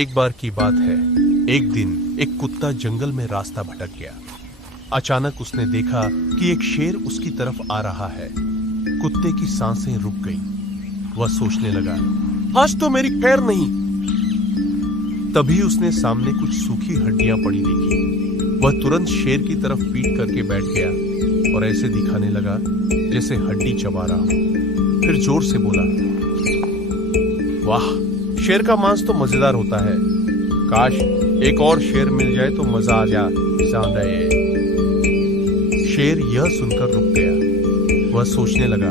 एक बार की बात है, एक दिन एक कुत्ता जंगल में रास्ता भटक गया। अचानक उसने देखा कि एक शेर उसकी तरफ आ रहा है। कुत्ते की सांसें रुक गईं। वह सोचने लगा, आज तो मेरी खैर नहीं। तभी उसने सामने कुछ सूखी हड्डियां पड़ी देखी। वह तुरंत शेर की तरफ पीठ करके बैठ गया और ऐसे दिखाने लगा जैसे हड्डी चबा रहा हो। फिर जोर से बोला, वाह, शेर का मांस तो मजेदार होता है। काश एक और शेर मिल जाए तो मजा आ जाए। शेर यह सुनकर रुक गया। वह सोचने लगा,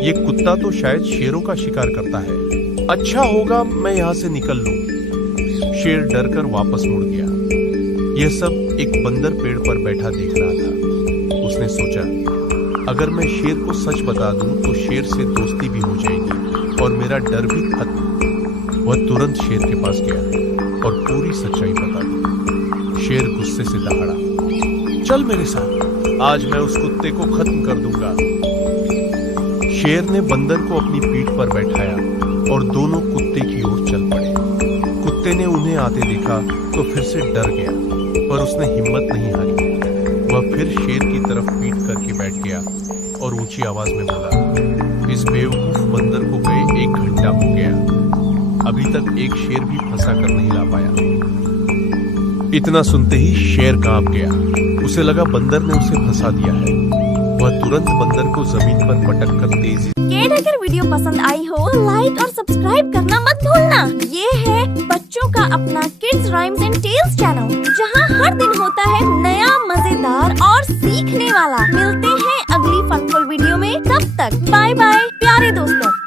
ये कुत्ता तो शायद शेरों का शिकार करता है। अच्छा होगा मैं यहां से निकल लूं। शेर डरकर वापस मुड़ गया। यह सब एक बंदर पेड़ पर बैठा देख रहा था। उसने सोचा, अगर मैं शेर को सच बता दूं तो शेर से दोस्ती भी हो जाएगी और मेरा डर भी खत्म। वह तुरंत शेर के पास गया और पूरी सच्चाई बता दी। शेर गुस्से से दहाड़ा, चल मेरे साथ, आज मैं उस कुत्ते को खत्म कर दूंगा। शेर ने बंदर को अपनी पीठ पर बैठाया और दोनों कुत्ते की ओर चल पड़े। कुत्ते ने उन्हें आते देखा तो फिर से डर गया, पर उसने हिम्मत नहीं हारी। वह फिर शेर की तरफ पीठ करके बैठ गया और ऊंची आवाज में बोला, इस बेवकूफ बंदर को गए 1 घंटा हो गया, अभी तक एक शेर भी फंसा कर नहीं ला पाया। इतना सुनते ही शेर कांप गया। उसे लगा बंदर ने उसे फंसा दिया है। वह तुरंत बंदर को जमीन पर पटक कर तेजी। अगर वीडियो पसंद आई हो तो लाइक और सब्सक्राइब करना मत भूलना। ये है बच्चों का अपना kids rhymes and tales channel, जहां हर दिन होता है नया, मजेदार और सीखने वाला। मिलते हैं अगली फनफुल वीडियो में। तब तक बाय बाय प्यारे दोस्तों।